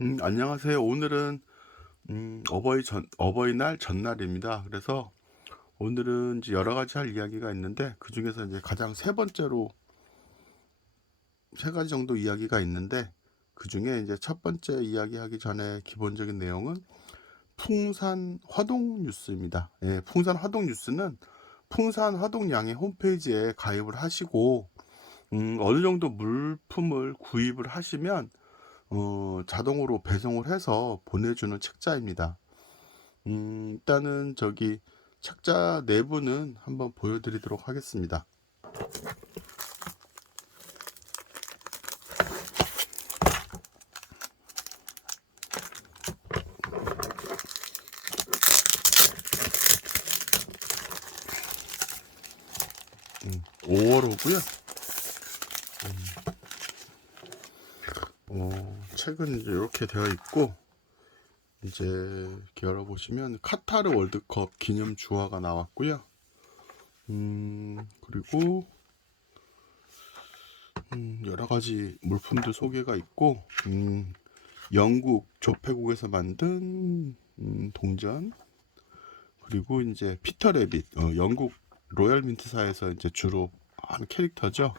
음, 안녕하세요. 오늘은 음, 어버이 전 어버이날 전날입니다. 그래서 오늘은 이제 여러 가지 할 이야기가 있는데 그 중에서 이제 가장 세 번째로 세 가지 정도 이야기가 있는데 그 중에 이제 첫 번째 이야기하기 전에 기본적인 내용은 풍산 화동 뉴스입니다. 예, 풍산 화동 뉴스는 풍산 화동양의 홈페이지에 가입을 하시고 음, 어느 정도 물품을 구입을 하시면 어, 자동으로 배송을 해서 보내주는 책자입니다. 음, 일단은 저기 책자 내부는 한번 보여드리도록 하겠습니다. 5월호고요. 어, 책은 이제 이렇게 되어 있고 이제 열어보시면 카타르 월드컵 기념 주화가 나왔고요. 음, 그리고 음, 여러 가지 물품들 소개가 있고 음, 영국 조폐국에서 만든 음, 동전 그리고 이제 피터 레빗 어, 영국 로얄 민트사에서 이제 주로 하는 캐릭터죠.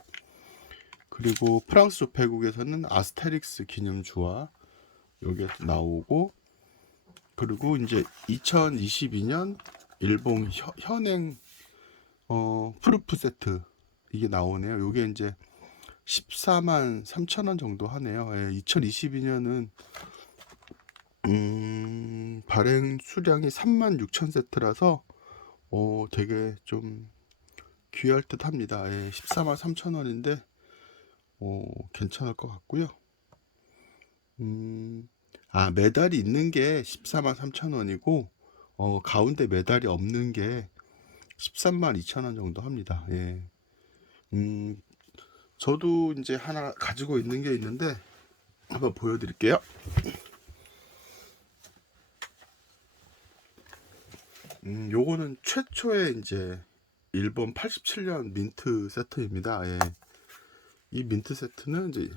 그리고 프랑스 조폐국에서는 아스테릭스 기념주화 여기에 나오고 그리고 이제 2022년 일본 혀- 현행 어 프루프 세트 이게 나오네요. 요게 이제 14만 3천 원 정도 하네요. 예, 2022년은 음, 발행 수량이 3만 6천 세트라서 어 되게 좀 귀할 듯 합니다. 예, 14만 3천 원인데 어, 괜찮을 것 같고요. 음, 아, 메달이 있는 게 14만 3천 원이고, 어, 가운데 메달이 없는 게 13만 2천 원 정도 합니다. 예. 음, 저도 이제 하나 가지고 있는 게 있는데, 한번 보여드릴게요. 음, 요거는 최초의 이제 일본 87년 민트 세트입니다. 예. 이 민트 세트는 이제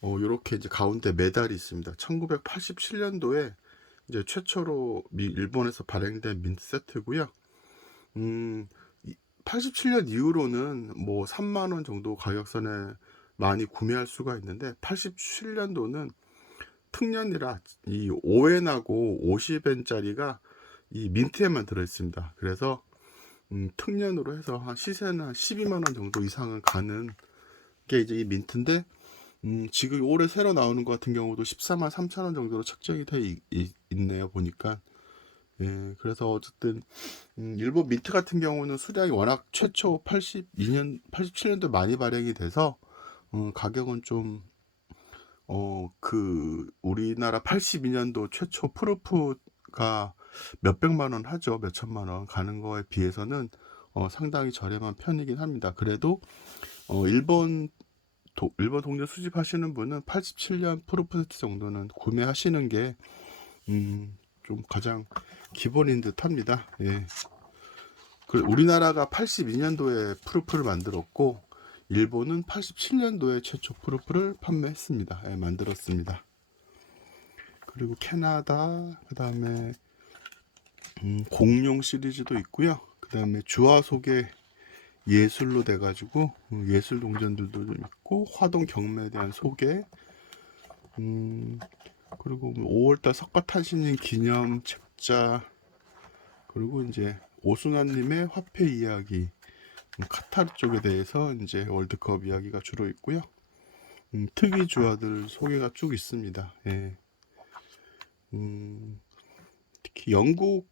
어 요렇게 이제 가운데 메달이 있습니다. 1987년도에 이제 최초로 미 일본에서 발행된 민트 세트고요. 음 87년 이후로는 뭐 3만 원 정도 가격선에 많이 구매할 수가 있는데 87년도는 특년이라 이 5엔하고 50엔짜리가 이 민트에만 들어 있습니다. 그래서 음, 특년으로 해서 한 시세는 한 12만 원 정도 이상은 가는 게 이제 이 민트인데 음, 지금 올해 새로 나오는 것 같은 경우도 14만 3천 원 정도로 책정이 돼 있네요 보니까 예, 그래서 어쨌든 음, 일본 민트 같은 경우는 수량이 워낙 최초 82년 87년도 많이 발행이 돼서 음, 가격은 좀 어, 그 우리나라 82년도 최초 프루프가 몇백만 원 하죠. 몇천만 원 가는 거에 비해서는 어, 상당히 저렴한 편이긴 합니다. 그래도 어, 일본 도, 일본 동전 수집하시는 분은 87년 프로프 세트 정도는 구매하시는 게, 음, 좀 가장 기본인 듯 합니다. 예. 그, 우리나라가 82년도에 프루프를 만들었고, 일본은 87년도에 최초 프루프를 판매했습니다. 예, 만들었습니다. 그리고 캐나다, 그 다음에, 음, 공룡 시리즈도 있고요. 그 다음에 주화 속에 예술로 돼가지고 음, 예술 동전들도 좀 있고 화동 경매에 대한 소개. 음 그리고 5월달 석가탄신일 기념 책자. 그리고 이제 오순환님의 화폐 이야기. 음, 카타르 쪽에 대해서 이제 월드컵 이야기가 주로 있고요. 음, 특이 주화들 소개가 쭉 있습니다. 예. 음, 특히 영국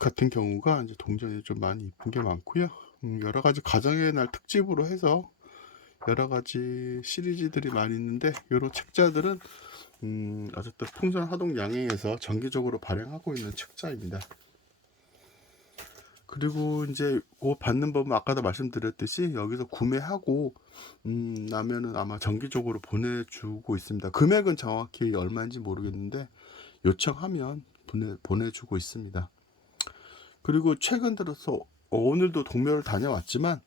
같은 경우가 이제 동전이 좀 많이 이쁜 게 많고요 음, 여러 가지 가정의 날 특집으로 해서 여러 가지 시리즈들이 많이 있는데 요런 책자들은 음, 어쨌든 풍선 하동 양행에서 정기적으로 발행하고 있는 책자입니다. 그리고 이제 그 받는 법은 아까도 말씀드렸듯이 여기서 구매하고 음, 나면은 아마 정기적으로 보내주고 있습니다. 금액은 정확히 얼마인지 모르겠는데 요청하면 보내 보내주고 있습니다. 그리고 최근 들어서 어, 오늘도 동묘를 다녀왔지만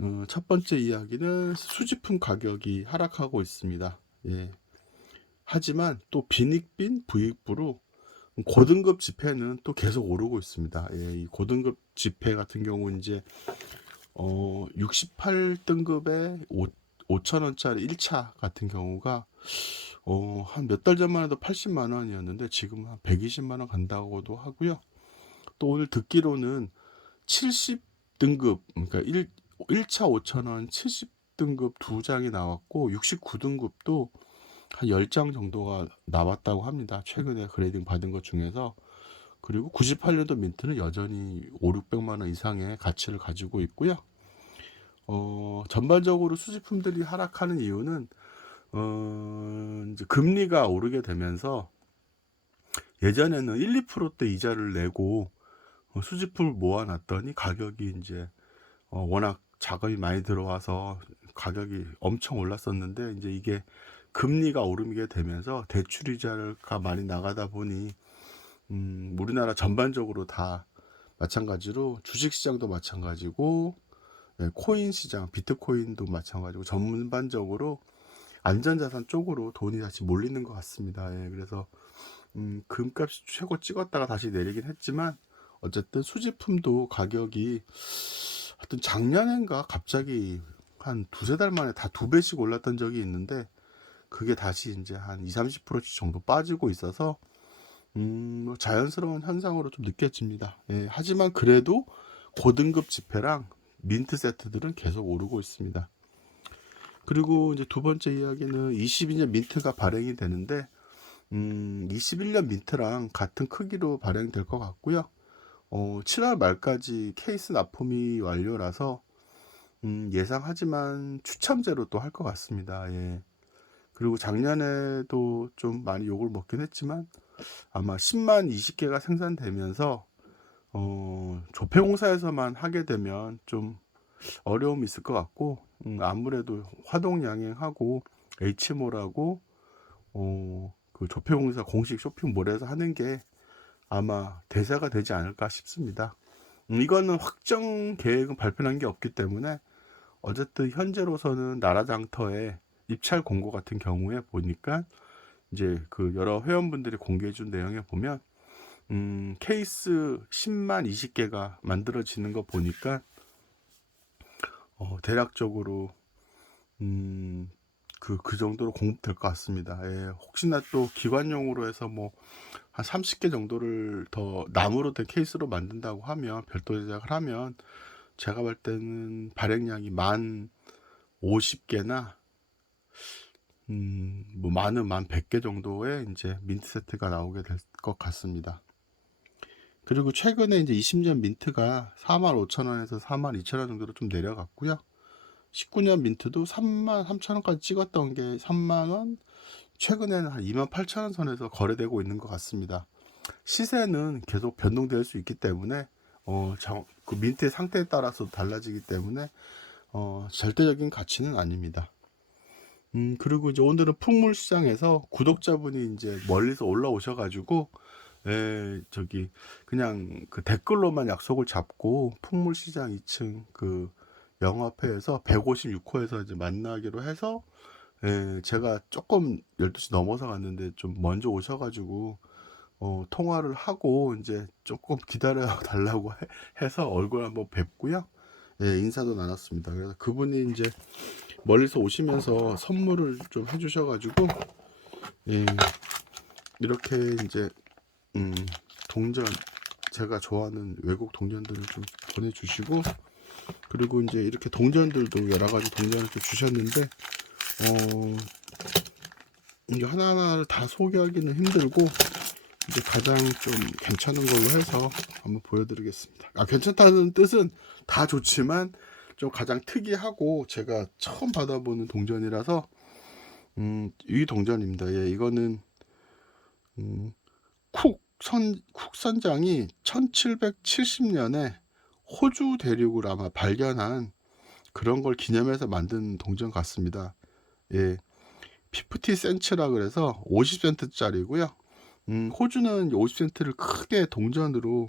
어, 첫 번째 이야기는 수지품 가격이 하락하고 있습니다. 예. 하지만 또 빈익빈 부익부로 고등급 지폐는 또 계속 오르고 있습니다. 예, 이 고등급 지폐 같은 경우 이제 어 68등급에 5, 5천 원짜리 1차 같은 경우가 어 한 몇 달 전만 해도 80만 원이었는데 지금 한 120만 원 간다고도 하고요. 또 오늘 듣기로는 70등급 그러니까 1, 1차 5천 원 70등급 두 장이 나왔고 69등급도 한 10장 정도가 나왔다고 합니다. 최근에 그레이딩 받은 것 중에서. 그리고 98년도 민트는 여전히 5, 600만 원 이상의 가치를 가지고 있고요. 어, 전반적으로 수집품들이 하락하는 이유는 어, 이제 금리가 오르게 되면서 예전에는 1, 2%대 이자를 내고 어, 수집품을 모아놨더니 가격이 이제 어, 워낙 자금이 많이 들어와서 가격이 엄청 올랐었는데 이제 이게 금리가 오르게 되면서 대출 이자가 많이 나가다 보니 음, 우리나라 전반적으로 다 마찬가지로 주식 시장도 마찬가지고 예, 코인 시장, 비트코인도 마찬가지고 전반적으로 안전자산 쪽으로 돈이 다시 몰리는 것 같습니다. 예, 그래서 음, 금값이 최고 찍었다가 다시 내리긴 했지만 어쨌든 수집품도 가격이 하여튼 작년엔가 갑자기 한 두세 달 만에 다 두 배씩 올랐던 적이 있는데 그게 다시 이제 한 20, 30%씩 정도 빠지고 있어서 음, 뭐 자연스러운 현상으로 좀 느껴집니다. 예, 하지만 그래도 고등급 지폐랑 민트 세트들은 계속 오르고 있습니다. 그리고 이제 두 번째 이야기는 22년 민트가 발행이 되는데 음, 21년 민트랑 같은 크기로 발행될 것 같고요. 어, 7월 말까지 케이스 납품이 완료라서 음, 예상하지만 추첨제로 또 할 것 같습니다. 예. 그리고 작년에도 좀 많이 욕을 먹긴 했지만 아마 10만 20개가 생산되면서 어, 조폐공사에서만 하게 되면 좀 어려움이 있을 것 같고 음, 아무래도 화동양행하고 H몰하고 어, 그 조폐공사 공식 쇼핑몰에서 하는 게 아마 대세가 되지 않을까 싶습니다. 음, 이거는 확정 계획은 발표한 게 없기 때문에 어쨌든 현재로서는 나라장터에 입찰 공고 같은 경우에 보니까 이제 그 여러 회원분들이 공개해 준 내용에 보면 음, 케이스 10만 20개가 만들어지는 거 보니까 어, 대략적으로 음, 그, 그 정도로 공급될 것 같습니다. 예, 혹시나 또 기관용으로 해서 뭐 한 30개 정도를 더 나무로 된 케이스로 만든다고 하면 별도 제작을 하면 제가 볼 때는 발행량이 만 50개나 음, 뭐 많은 만 100개 정도의 이제 민트 세트가 나오게 될 것 같습니다. 그리고 최근에 이제 20년 민트가 4만 5천 원에서 4만 2천 원 정도로 좀 내려갔고요. 19년 민트도 3만 3천 원까지 찍었던 게 3만 원, 최근에는 한 2만 8천 원 선에서 거래되고 있는 것 같습니다. 시세는 계속 변동될 수 있기 때문에 어, 정, 그 민트의 상태에 따라서 달라지기 때문에 어, 절대적인 가치는 아닙니다. 음, 그리고 이제 오늘은 풍물 시장에서 구독자분이 이제 멀리서 올라오셔가지고, 에, 저기, 그냥 그 댓글로만 약속을 잡고 풍물 시장 2층 그 영화회에서 156호에서 이제 만나기로 해서, 에, 제가 조금 12시 넘어서 갔는데 좀 먼저 오셔가지고, 어, 통화를 하고 이제 조금 기다려 달라고 해, 서 얼굴 한번 뵙고요. 예, 인사도 나눴습니다. 그래서 그분이 이제 멀리서 오시면서 선물을 좀 해주셔가지고 예, 이렇게 이제 음, 동전 제가 좋아하는 외국 동전들을 좀 보내주시고 그리고 이제 이렇게 동전들도 여러 가지 동전을 또 주셨는데 어 이게 하나하나를 다 소개하기는 힘들고 이제 가장 좀 괜찮은 걸로 해서 한번 보여드리겠습니다. 아 괜찮다는 뜻은 다 좋지만 좀 가장 특이하고 제가 처음 받아보는 동전이라서 음, 이 동전입니다. 예, 이거는 음, 쿡 선, 쿡 선장이 1770년에 호주 대륙을 아마 발견한 그런 걸 기념해서 만든 동전 같습니다. 예. 50센트라 그래서 50센트짜리고요. 음, 호주는 50센트를 크게 동전으로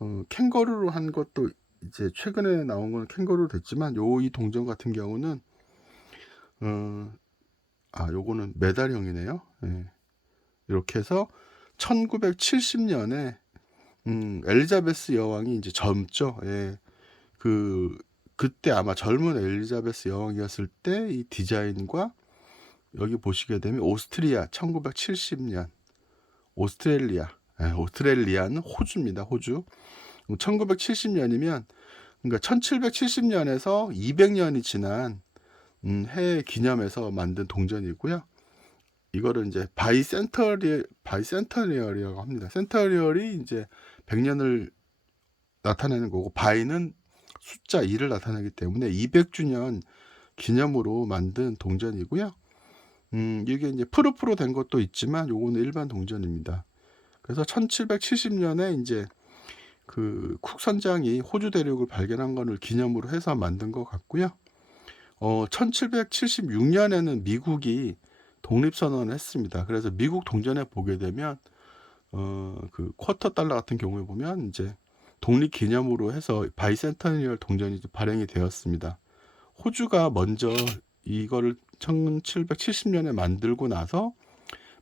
어, 캥거루로 한 것도 이제 최근에 나온 건 캥거루로 됐지만 요 이 동전 같은 경우는 어, 아 요거는 메달형이네요. 예. 이렇게 해서 1970년에 음, 엘리자베스 여왕이 이제 젊죠. 예. 그 그때 아마 젊은 엘리자베스 여왕이었을 때 이 디자인과 여기 보시게 되면 오스트리아 1970년 오스트레일리아 예, 오스트레일리아는 호주입니다. 호주 1970년이면 그러니까 1770년에서 200년이 지난 음, 해 기념해서 만든 동전이고요. 이거를 이제 바이 센터리 바이 센터리얼이라고 합니다. 센터리얼이 이제 100년을 나타내는 거고 바이는 숫자 2를 나타내기 때문에 200주년 기념으로 만든 동전이고요. 음, 이게 이제 프로프로 된 것도 있지만 요거는 일반 동전입니다. 그래서 1770년에 이제 그 쿡 선장이 호주 대륙을 발견한 것을 기념으로 해서 만든 것 같고요. 어, 1776년에는 미국이 독립선언을 했습니다. 그래서 미국 동전에 보게 되면 어, 그 쿼터 달러 같은 경우에 보면 이제 독립 기념으로 해서 바이센터니얼 동전이 발행이 되었습니다. 호주가 먼저 이거를 1770년에 만들고 나서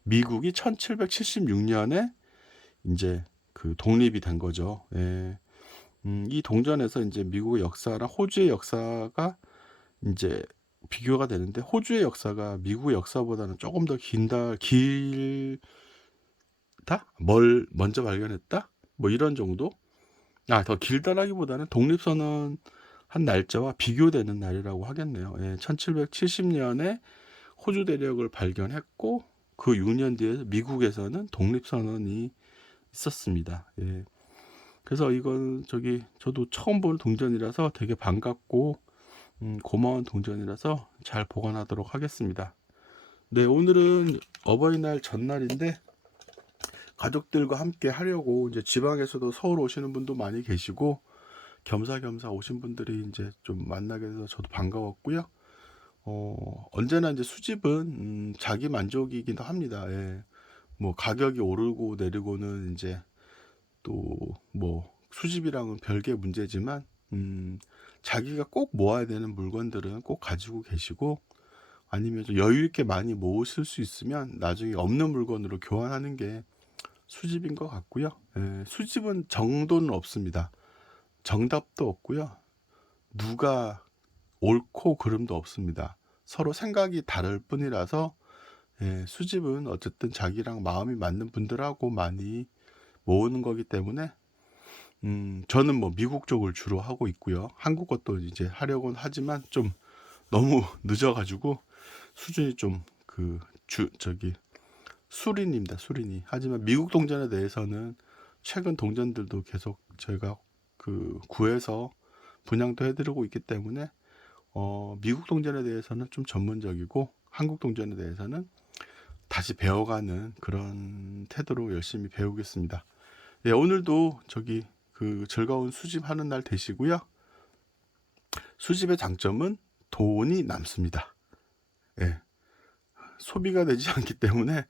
미국이 1776년에 이제 그 독립이 된 거죠. 예. 음, 이 동전에서 이제 미국의 역사랑 호주의 역사가 이제 비교가 되는데 호주의 역사가 미국의 역사보다는 조금 더 긴다 길다 뭘 먼저 발견했다 뭐 이런 정도 아 더 길다라기보다는 독립선언 한 날짜와 비교되는 날이라고 하겠네요. 예, 1770년에 호주 대륙을 발견했고 그 6년 뒤에 미국에서는 독립선언이 있었습니다. 예. 그래서 이건 저기 저도 처음 본 동전이라서 되게 반갑고 음, 고마운 동전이라서 잘 보관하도록 하겠습니다. 네, 오늘은 어버이날 전날인데 가족들과 함께 하려고 이제 지방에서도 서울 오시는 분도 많이 계시고 겸사겸사 오신 분들이 이제 좀 만나게 돼서 저도 반가웠고요. 어, 언제나 이제 수집은 음, 자기 만족이기도 합니다. 예. 뭐 가격이 오르고 내리고는 이제 또 뭐 수집이랑은 별개 문제지만 음, 자기가 꼭 모아야 되는 물건들은 꼭 가지고 계시고 아니면 좀 여유 있게 많이 모으실 수 있으면 나중에 없는 물건으로 교환하는 게 수집인 것 같고요. 예, 수집은 정도는 없습니다. 정답도 없고요. 누가 옳고 그름도 없습니다. 서로 생각이 다를 뿐이라서 예, 수집은 어쨌든 자기랑 마음이 맞는 분들하고 많이 모으는 거기 때문에 음, 저는 뭐 미국 쪽을 주로 하고 있고요. 한국 것도 이제 하려고는 하지만 좀 너무 늦어가지고 수준이 좀 그 주 저기 수린입니다. 수린이. 하지만 미국 동전에 대해서는 최근 동전들도 계속 저희가 그 구해서 분양도 해드리고 있기 때문에 어, 미국 동전에 대해서는 좀 전문적이고 한국 동전에 대해서는 다시 배워가는 그런 태도로 열심히 배우겠습니다. 예, 오늘도 저기 그 즐거운 수집하는 날 되시고요. 수집의 장점은 돈이 남습니다. 예. 소비가 되지 않기 때문에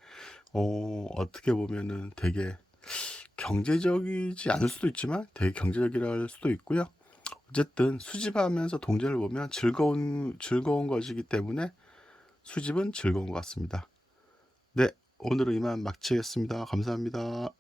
어, 어떻게 보면은 되게 경제적이지 않을 수도 있지만 되게 경제적이라 할 수도 있고요. 어쨌든 수집하면서 동전을 보면 즐거운 즐거운 것이기 때문에 수집은 즐거운 것 같습니다. 네, 오늘은 이만 마치겠습니다. 감사합니다.